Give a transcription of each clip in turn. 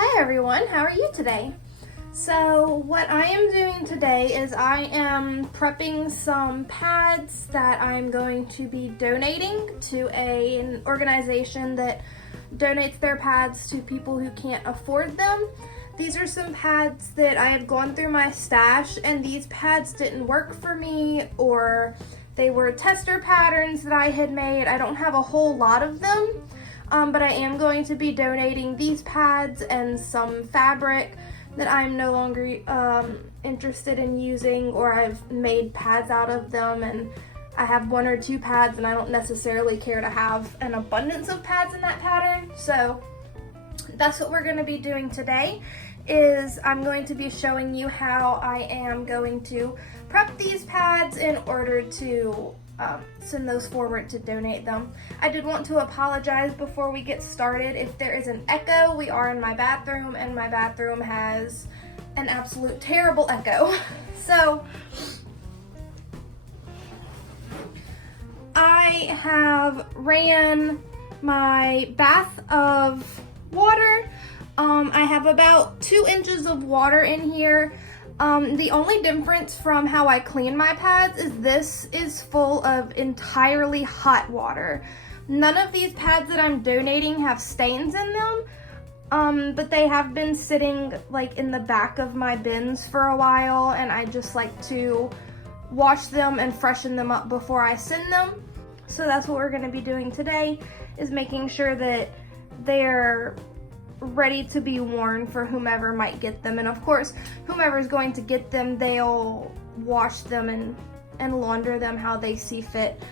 Hi everyone, how are you today? So what I am doing today is I am prepping some pads that I'm going to be donating to an organization that donates their pads to people who can't afford them. These are some pads that I have gone through my stash, and these pads didn't work for me, or they were tester patterns that I had made. I don't have a whole lot of them. But I am going to be donating these pads and some fabric that I'm no longer interested in using, or I've made pads out of them, and I have one or two pads and I don't necessarily care to have an abundance of pads in that pattern. So that's what we're going to be doing today. Is I'm going to be showing you how I am going to prep these pads in order to send those forward to donate them. I did want to apologize before we get started if there is an echo. We are in my bathroom, and my bathroom has an absolute terrible echo. So I have ran my bath of water. I have about 2 inches of water in here. The only difference from how I clean my pads is this is full of entirely hot water. None of these pads that I'm donating have stains in them, but they have been sitting like in the back of my bins for a while, and I just like to wash them and freshen them up before I send them. So that's what we're going to be doing today, is making sure that they're ready to be worn for whomever might get them. And of course, whomever is going to get them, they'll wash them and launder them how they see fit.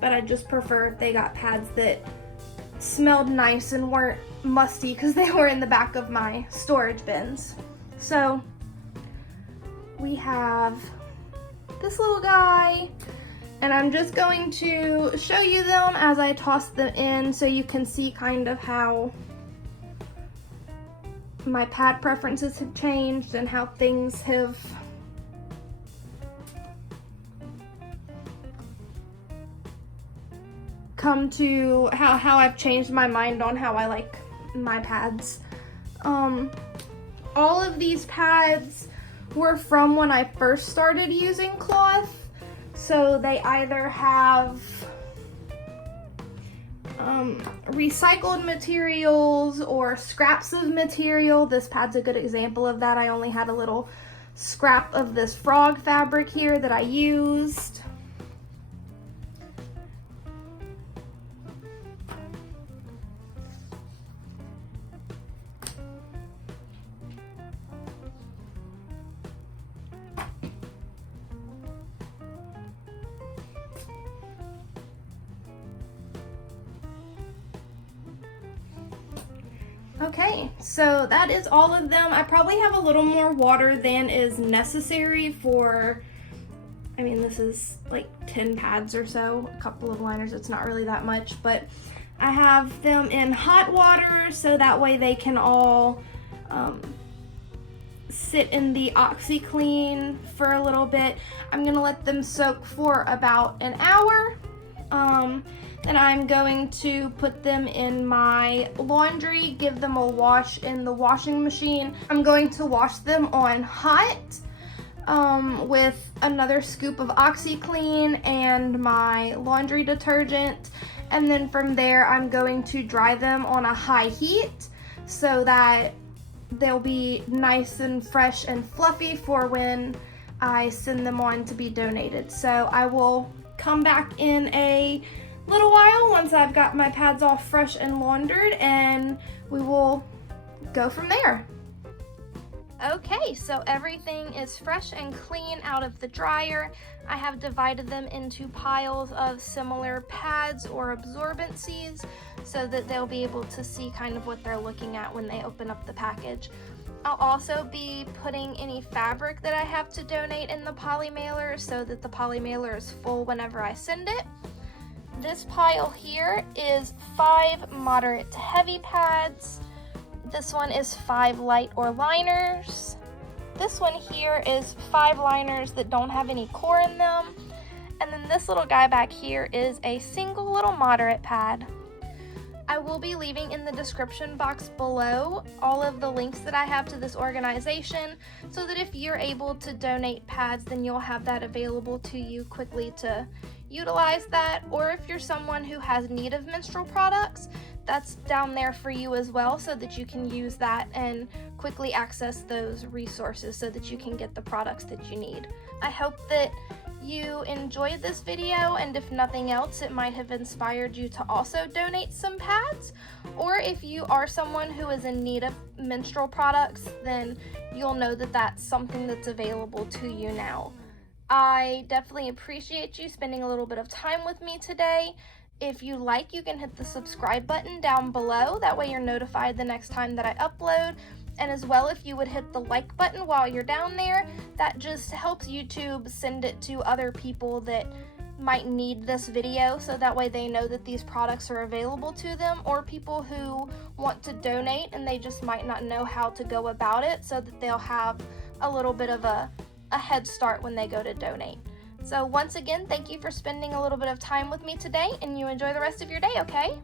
But I just prefer if they got pads that smelled nice and weren't musty, because they were in the back of my storage bins. So we have this little guy, and I'm just going to show you them as I toss them in so you can see kind of how my pad preferences have changed and how things have come to how I've changed my mind on how I like my pads. All of these pads were from when I first started using cloth, so they either have recycled materials or scraps of material. This pad's a good example of that. I only had a little scrap of this frog fabric here that I used. Okay, so that is all of them. I probably have a little more water than is necessary for, I mean, this is like 10 pads or so, a couple of liners, it's not really that much, but I have them in hot water so that way they can all sit in the OxiClean for a little bit. I'm gonna let them soak for about an hour. And I'm going to put them in my laundry, give them a wash in the washing machine. I'm going to wash them on hot with another scoop of OxiClean and my laundry detergent. And then from there, I'm going to dry them on a high heat so that they'll be nice and fresh and fluffy for when I send them on to be donated. So I will come back in a little while once I've got my pads all fresh and laundered, and we will go from there. Okay, so everything is fresh and clean out of the dryer. I have divided them into piles of similar pads or absorbencies so that they'll be able to see kind of what they're looking at when they open up the package. I'll also be putting any fabric that I have to donate in the poly mailer so that the poly mailer is full whenever I send it. This pile here is 5 moderate to heavy pads. This one is 5 light or liners. This one here is 5 liners that don't have any core in them. And then this little guy back here is a single little moderate pad. I I will be leaving in the description box below all of the links that I have to this organization, so that if you're able to donate pads, then you'll have that available to you quickly to utilize that. Or if you're someone who has need of menstrual products, that's down there for you as well, so that you can use that and quickly access those resources so that you can get the products that you need. I hope that you enjoyed this video, and if nothing else, it might have inspired you to also donate some pads. Or if you are someone who is in need of menstrual products, then you'll know that that's something that's available to you now. I definitely appreciate you spending a little bit of time with me today. If you like, you can hit the subscribe button down below. That way you're notified the next time that I upload. And as well, if you would hit the like button while you're down there, that just helps YouTube send it to other people that might need this video, so that way they know that these products are available to them, or people who want to donate and they just might not know how to go about it, so that they'll have a little bit of a head start when they go to donate. So once again, thank you for spending a little bit of time with me today, and you enjoy the rest of your day, okay?